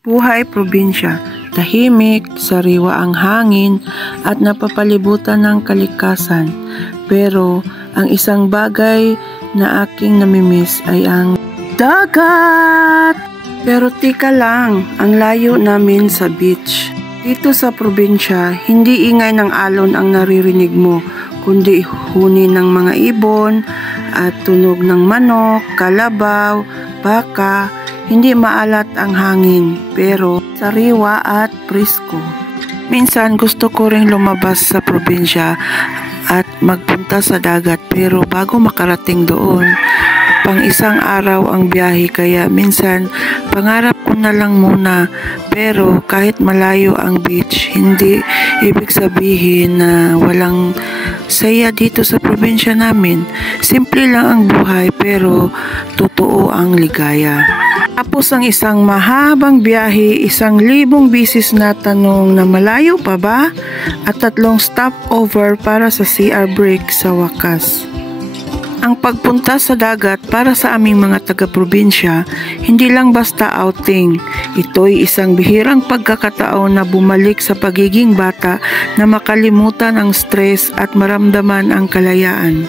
Buhay probinsya, tahimik, sariwa ang hangin at napapalibutan ng kalikasan. Pero ang isang bagay na aking namimiss ay ang dagat! Pero tika lang, ang layo namin sa beach. Dito sa probinsya, hindi ingay ng alon ang naririnig mo, kundi huni ng mga ibon at tunog ng manok, kalabaw, baka. Hindi maalat ang hangin, pero sariwa at presko. Minsan gusto ko ring lumabas sa probinsya at magpunta sa dagat, pero bago makarating doon, pang isang araw ang biyahe, kaya minsan pangarap ko na lang muna. Pero kahit malayo ang beach, hindi ibig sabihin na walang saya dito sa probinsya namin. Simple lang ang buhay, pero totoo ang ligaya. Tapos ang isang mahabang biyahe, 1,000 bisis na tanong na malayo pa ba? At 3 stopover para sa CR break sa wakas. Ang pagpunta sa dagat para sa aming mga taga-probinsya, hindi lang basta outing. Ito'y isang bihirang pagkakataon na bumalik sa pagiging bata, na makalimutan ang stress at maramdaman ang kalayaan.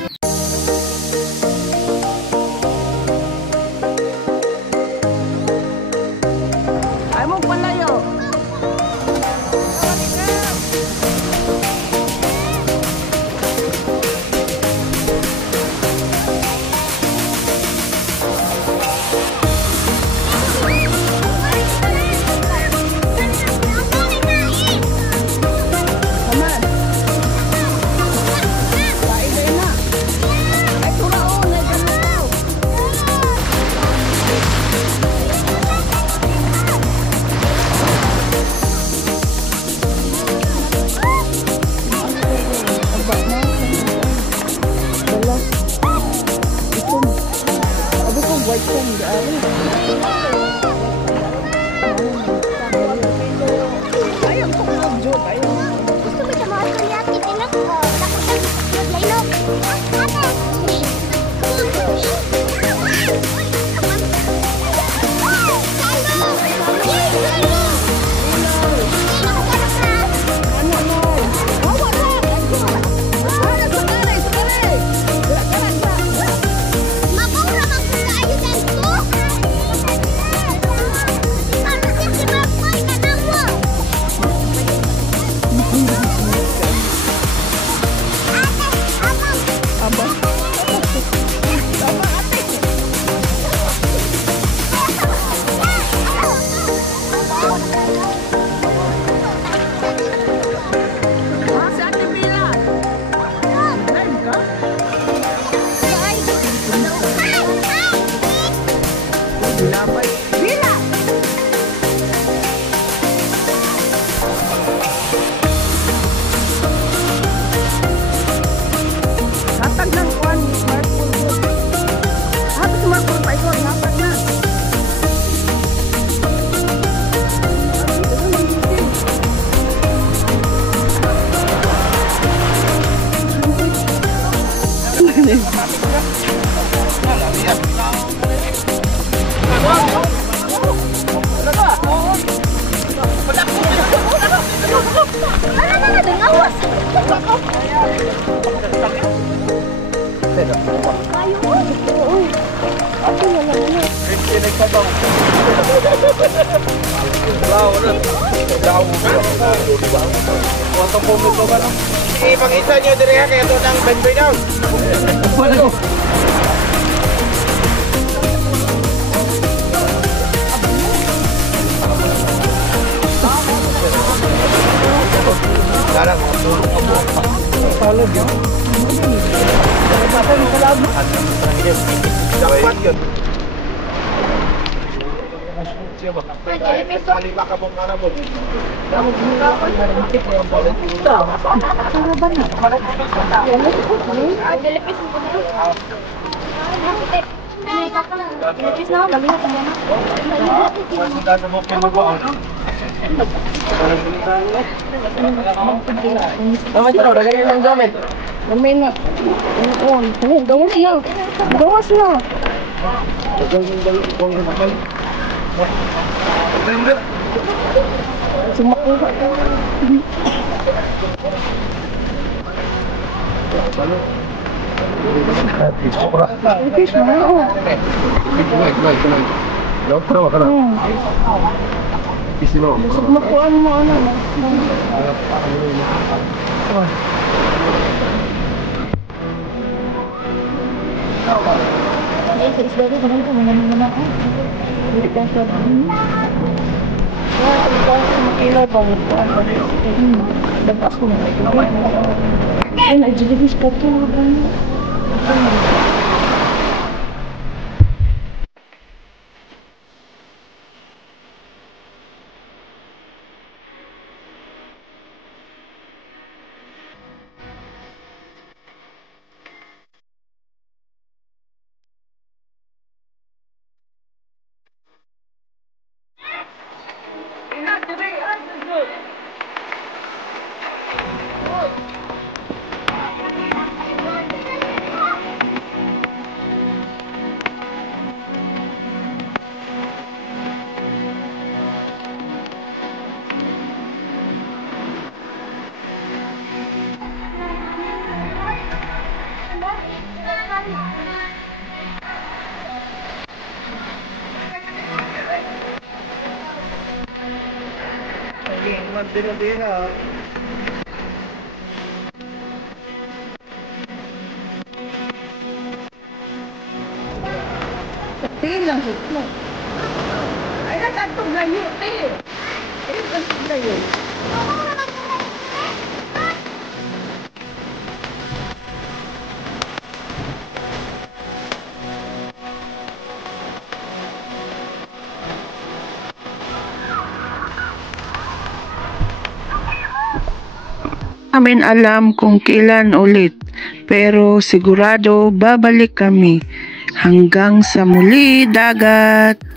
Ipangisa nyo diri ha, kaya ito ng bendoy daw. Darang, tulong ka mo. Palog yun. Dapat yun. Siya ba? Malima ka mong karabot. Gawas na. Sumakuha ka. Fish mo, oo. Sumakuhaan mo, ano. Sa isla ko, ganun ko, mga naman ako. Hindi ka sa makilaw ba? Dapat ko na ito. Ay, nag-jellyfish ka ito. Magdira-dira. Tingin lang mo. Ay, natantong layo. Tingin. Tingin lang layo. Amin alam kung kailan ulit, pero sigurado babalik kami. Hanggang sa muli, dagat!